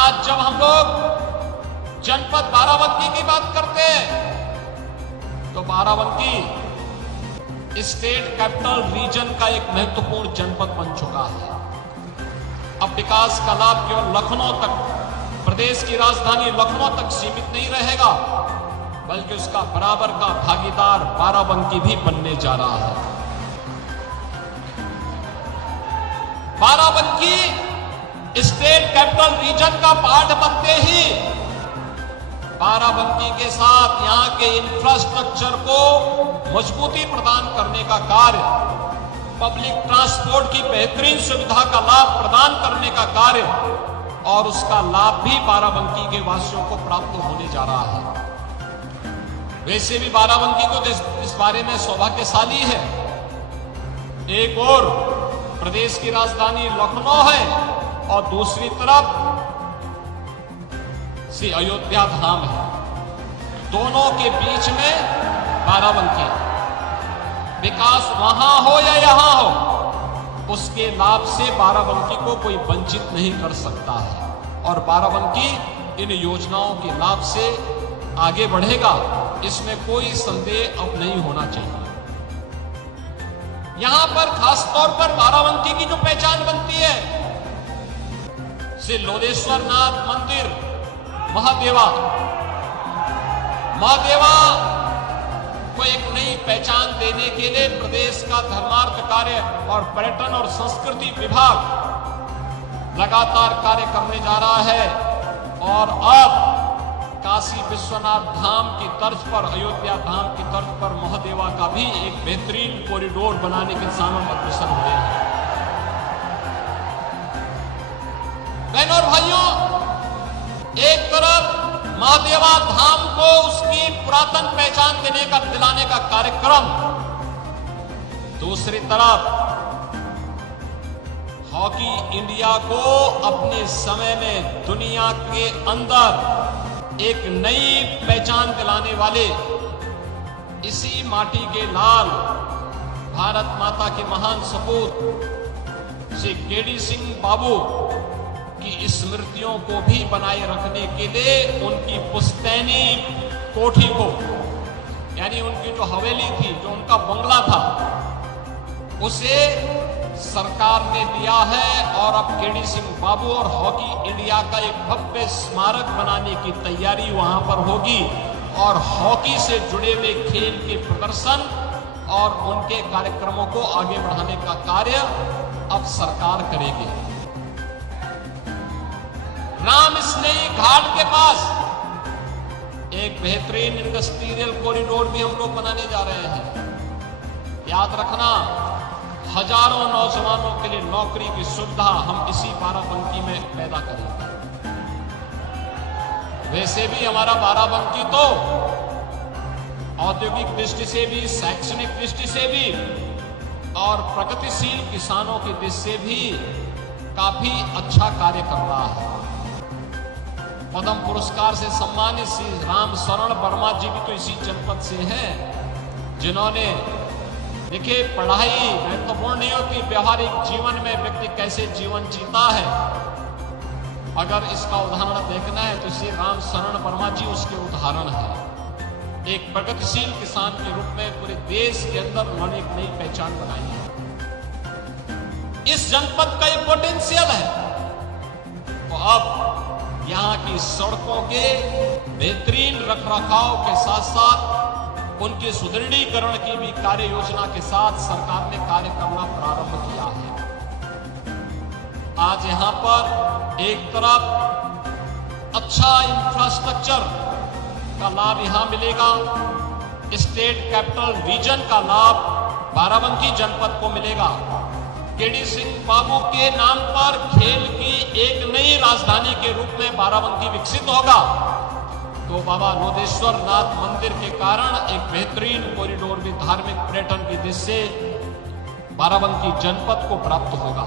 आज जब हम लोग जनपद बाराबंकी की बात करते हैं तो बाराबंकी स्टेट कैपिटल रीजन का एक महत्वपूर्ण जनपद बन चुका है। अब विकास का लाभ केवल लखनऊ तक, प्रदेश की राजधानी लखनऊ तक सीमित नहीं रहेगा, बल्कि उसका बराबर का भागीदार बाराबंकी भी बनने जा रहा है। बाराबंकी स्टेट कैपिटल रीजन का पार्ट बनते ही बाराबंकी के साथ यहां के इंफ्रास्ट्रक्चर को मजबूती प्रदान करने का कार्य, पब्लिक ट्रांसपोर्ट की बेहतरीन सुविधा का लाभ प्रदान करने का कार्य और उसका लाभ भी बाराबंकी के वासियों को प्राप्त होने जा रहा है। वैसे भी बाराबंकी को इस बारे में सौभाग्यशाली है। एक और प्रदेश की राजधानी लखनऊ है और दूसरी तरफ श्री अयोध्या धाम है। दोनों के बीच में बाराबंकी। विकास वहां हो या यहां हो, उसके लाभ से बाराबंकी को कोई वंचित नहीं कर सकता है और बाराबंकी इन योजनाओं के लाभ से आगे बढ़ेगा, इसमें कोई संदेह अब नहीं होना चाहिए। यहां पर खासतौर पर बाराबंकी की जो पहचान बनती है, श्री लोलेश्वर नाथ मंदिर महादेवा को एक नई पहचान देने के लिए प्रदेश का धर्मार्थ कार्य और पर्यटन और संस्कृति विभाग लगातार कार्य करने जा रहा है और अब काशी विश्वनाथ धाम की तर्ज पर, अयोध्या धाम की तर्ज पर महादेवा का भी एक बेहतरीन कॉरिडोर बनाने के सामने अग्रसर हुए हैं। बहनों और भाइयों, एक तरफ महादेवा धाम को उसकी पुरातन पहचान दिलाने का कार्यक्रम, दूसरी तरफ हॉकी इंडिया को अपने समय में दुनिया के अंदर एक नई पहचान दिलाने वाले इसी माटी के लाल भारत माता के महान सपूत श्री केडी सिंह बाबू की स्मृतियों को भी बनाए रखने के लिए उनकी पुश्तैनी कोठी को, यानी उनकी जो हवेली थी, जो उनका बंगला था, उसे सरकार ने दिया है और अब केडी सिंह बाबू और हॉकी इंडिया का एक भव्य स्मारक बनाने की तैयारी वहां पर होगी और हॉकी से जुड़े हुए खेल के प्रदर्शन और उनके कार्यक्रमों को आगे बढ़ाने का कार्य अब सरकार करेगी। राम स्नेही घाट के पास एक बेहतरीन इंडस्ट्रियल कॉरिडोर भी हम लोग बनाने जा रहे हैं। याद रखना, हजारों नौजवानों के लिए नौकरी की सुविधा हम इसी बाराबंकी में पैदा करेंगे। वैसे भी हमारा बाराबंकी तो औद्योगिक दृष्टि से भी, शैक्षणिक दृष्टि से भी और प्रगतिशील किसानों की दृष्टि से भी काफी अच्छा कार्य कर रहा है। पद्म पुरस्कार से सम्मानित श्री राम शरण वर्मा जी भी तो इसी जनपद से हैं, जिन्होंने, देखिए, पढ़ाई महत्वपूर्ण नहीं होती, व्यवहारिक जीवन में व्यक्ति कैसे जीवन जीता है, अगर इसका उदाहरण देखना है तो श्री राम शरण वर्मा जी उसके उदाहरण है। एक प्रगतिशील किसान के रूप में पूरे देश के अंदर उन्होंने एक नई पहचान बनाई है। इस जनपद का एक पोटेंशियल है, तो अब यहां की सड़कों के बेहतरीन रखरखाव के साथ साथ उनके सुदृढ़ीकरण की भी कार्य योजना के साथ सरकार ने कार्य करना प्रारंभ किया है। आज यहां पर एक तरफ अच्छा इंफ्रास्ट्रक्चर का लाभ यहां मिलेगा, स्टेट कैपिटल रीजन का लाभ बाराबंकी जनपद को मिलेगा। केडी सिंह बाबू के नाम पर खेल की एक नई राजधानी के रूप में बाराबंकी विकसित होगा, तो बाबा लोलेश्वर नाथ मंदिर के कारण एक बेहतरीन कॉरिडोर भी धार्मिक पर्यटन की दृष्टि से बाराबंकी जनपद को प्राप्त होगा।